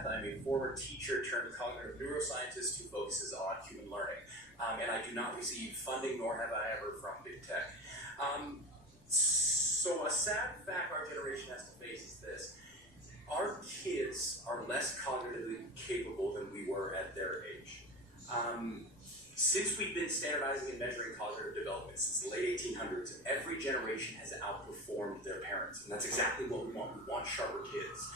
Horvath. I'm a former teacher turned cognitive neuroscientist who focuses on human learning. And I do not receive funding, nor have I ever, from big tech. So a sad fact our generation has to face is this. Our kids are less cognitively capable than we were at their age. Since we've been standardizing and measuring cognitive development since the late 1800s, every generation has outperformed their parents. And that's exactly what we want. We want sharper kids.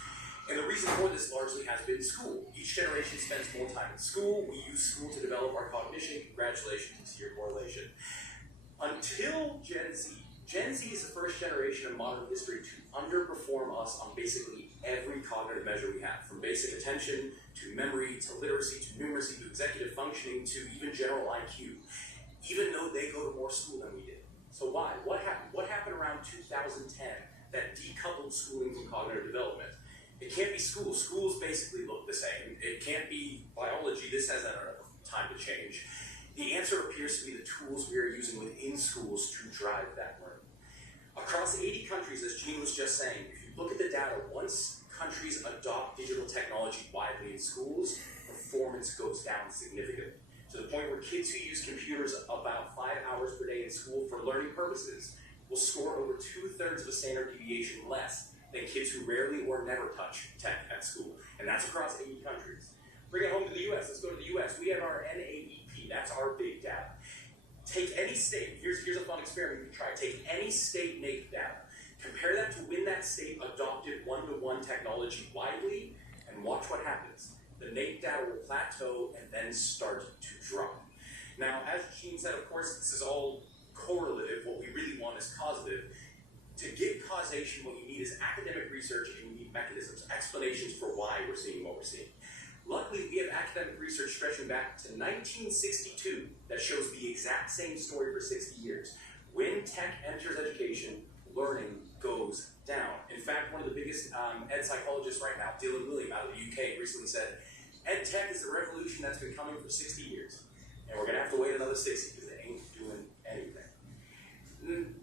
And the reason for this largely has been school. Each generation spends more time in school. We use school to develop our cognition. Congratulations, you see your correlation. Until Gen Z. Gen Z is the first generation in modern history to underperform us on basically every cognitive measure we have, from basic attention to memory to literacy to numeracy to executive functioning to even general IQ, even though they go to more school than we did. So why? What happened? What happened around 2010 that decoupled schooling from cognitive development? It can't be school. Schools basically look the same. It can't be biology. This has time to change. The answer appears to be the tools we are using within schools to drive that learning. Across 80 countries, as Gene was just saying, if you look at the data, once countries adopt digital technology widely in schools, performance goes down significantly, to the point where kids who use computers about 5 hours per day in school for learning purposes will score over 2/3 of a standard deviation less than kids who rarely or never touch tech at school. And that's across 80 countries. Bring it home to the US. Let's go to the US. We have our NAEP. That's our big data. Take any state. Here's a fun experiment you can try. Take any state NAEP data. Compare that to when that state adopted one-to-one technology widely, and watch what happens. The NAEP data will plateau and then start to drop. Now, as Gene said, of course, this is all correlative. What we really want is causative. To get causation, what you need is academic research, and you need mechanisms, explanations for why we're seeing what we're seeing. Luckily, we have academic research stretching back to 1962 that shows the exact same story for 60 years. When tech enters education, learning goes down. In fact, one of the biggest ed psychologists right now, Dylan William out of the UK, recently said, ed tech is a revolution that's been coming for 60 years. And we're going to have to wait another 60 because it ain't doing anything.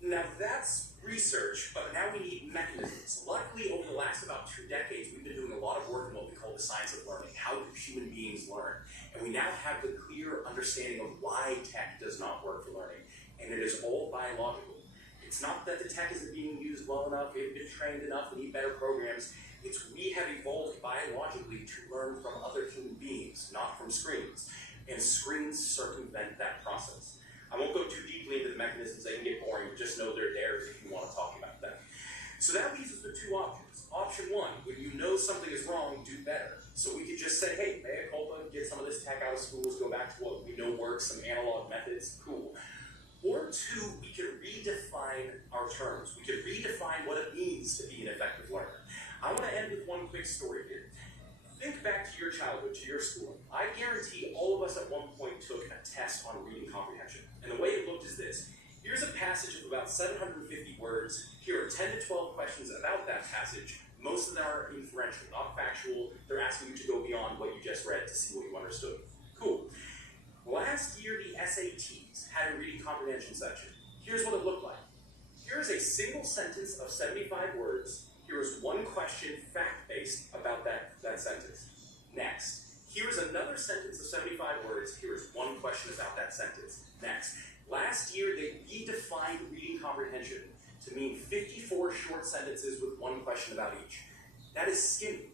Now that's research, but now we need mechanisms. Luckily, over the last about 2 decades, we've been doing a lot of work in what we call the science of learning. How do human beings learn? And we now have the clear understanding of why tech does not work for learning. And it is all biological. It's not that the tech isn't being used well enough, we haven't been trained enough, we need better programs. It's we have evolved biologically to learn from other human beings, not from screens. And screens circumvent that process. I won't go too deeply into the mechanisms, they can get boring, but just know they're there if you want to talk about them. So that leaves us with 2 options. Option 1, when you know something is wrong, do better. So we could just say, hey, mea culpa, get some of this tech out of schools, go back to what we know works, some analog methods, cool. Or 2, we could redefine our terms. We could redefine what it means to be an effective learner. I want to end with one quick story here. Think back to your childhood, to your schooling. I guarantee all of us at one point took a test on reading comprehension. And the way it looked is this. Here's a passage of about 750 words. Here are 10 to 12 questions about that passage. Most of them are inferential, not factual. They're asking you to go beyond what you just read to see what you understood. Cool. Last year, the SATs had a reading comprehension section. Here's what it looked like. Here is a single sentence of 75 words. Here is one question, fact-based, about that sentence. Next. Here is another sentence of 75 words. Here is one question about that sentence. Next. Last year, they redefined reading comprehension to mean 54 short sentences with one question about each. That is skimming.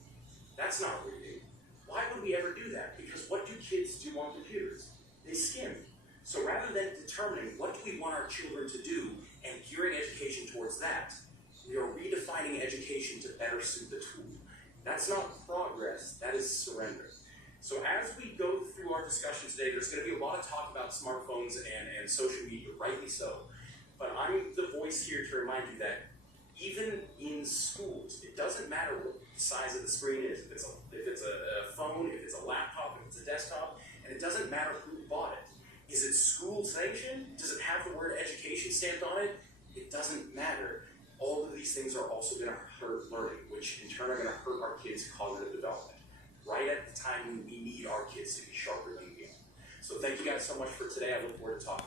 That's not reading. Why would we ever do that? Because what do kids do on computers? They skim. So rather than determining what do we want our children to do and gearing education towards that, we are redefining education to better suit the tool. That's not progress, that is surrender. So as we go through our discussion today, there's going to be a lot of talk about smartphones and social media, rightly so. But I'm the voice here to remind you that even in schools, it doesn't matter what the size of the screen is. If it's a phone, if it's a laptop, if it's a desktop, and it doesn't matter who bought it. Is it school sanctioned? Does it have the word education stamped on it? It doesn't matter. All of these things are also going to hurt learning, which in turn are going to hurt our kids' cognitive development, right at the time when we need our kids to be sharper than we are. So thank you guys so much for today. I look forward to talking.